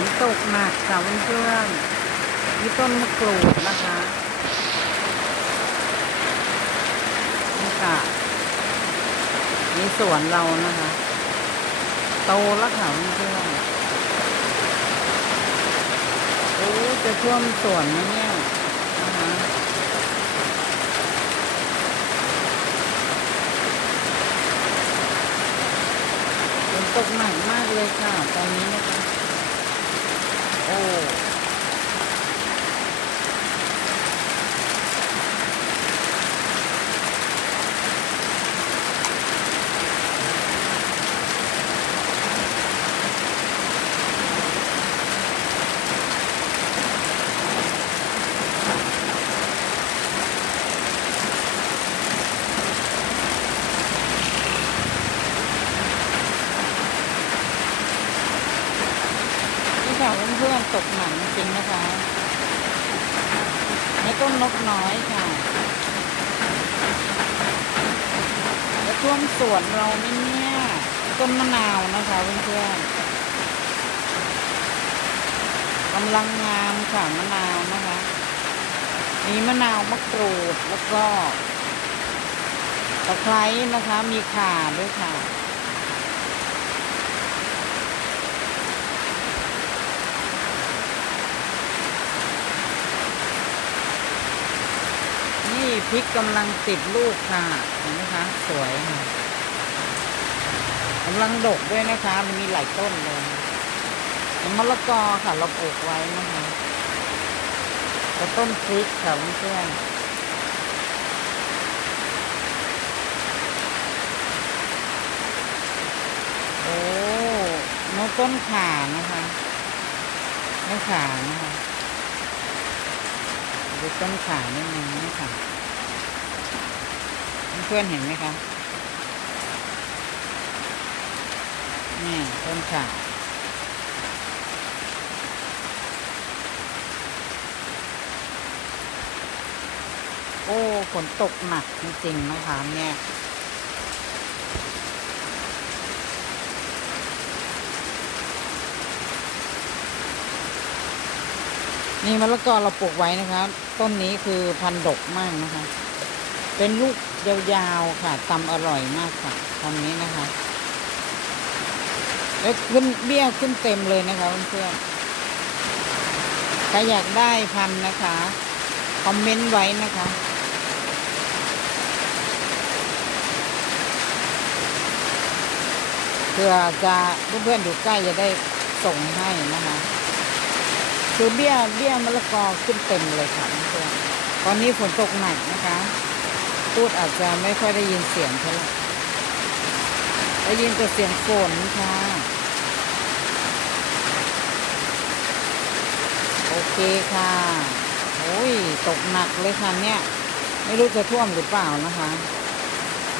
นตกหนักค่ะเพื่อนๆนี่ต้นมะกรูดนะคะนี่ค่ะนี่สวนเรานะคะ โตแล้วค่ะเพื่อนๆโอ้จะท่วมสวนไหมเนี่ยนะคะฝนตกหนักมากเลยค่ะ ตอนนี้นะคะ โค่ะเพื่อนๆตกหนักจริงนะคะในต้นนกน้อยค่ะแล้วท่วมสวนเราไหมเนี่ยต้นมะนาวนะคะเพื่อนๆกำลังงามค่ะมะนาวนะคะมีมะนาวมะกรูดแล้วก็ตะไคร้นะคะ มีข่าด้วยค่ะ นี่ พริกกำลังติดลูกค่ะเห็นไหมคะ สวยค่ะกำลังดกด้วยนะคะ มันมีหลายต้นเลยแล้วมะละกอค่ะเราปลูกไว้นะคะแล้วต้นพริกค่ะเพื่อนโอ้นกต้นข่านะคะไม่ข่านะคะดูต้นขานิดนึงนี่ค่ะ เพื่อนเห็นไหมคะนี่ต้นขาโอ้ฝนตกหนักจริงๆนะคะเนี่ยนี่มะละกอเราปลูกไว้นะคะ ต้นนี้คือพันดกมากนะคะ เป็นลูกยาวๆค่ะตำอร่อยมากค่ะตอนนี้นะคะแล้วขึ้นเบี้ยขึ้นเต็มเลยนะคะเพื่อนๆใครอยากได้พันนะคะ คอมเมนต์ไว้นะคะเพื่อจะเพื่อนๆอยู่ใกล้จะได้ส่งให้นะคะคือเบี้ยเบี้ยมะละกอขึ้นเต็มเลยค่ะเพื่อนๆตอนนี้ฝนตกหนักนะคะ พูดอาจจะไม่ค่อยได้ยินเสียงเท่าไหร่ได้ยินแต่เสียงฝนค่ะ โอเคค่ะ โอ้ย ตกหนักเลยค่ะเนี่ย ไม่รู้จะท่วมหรือเปล่านะคะ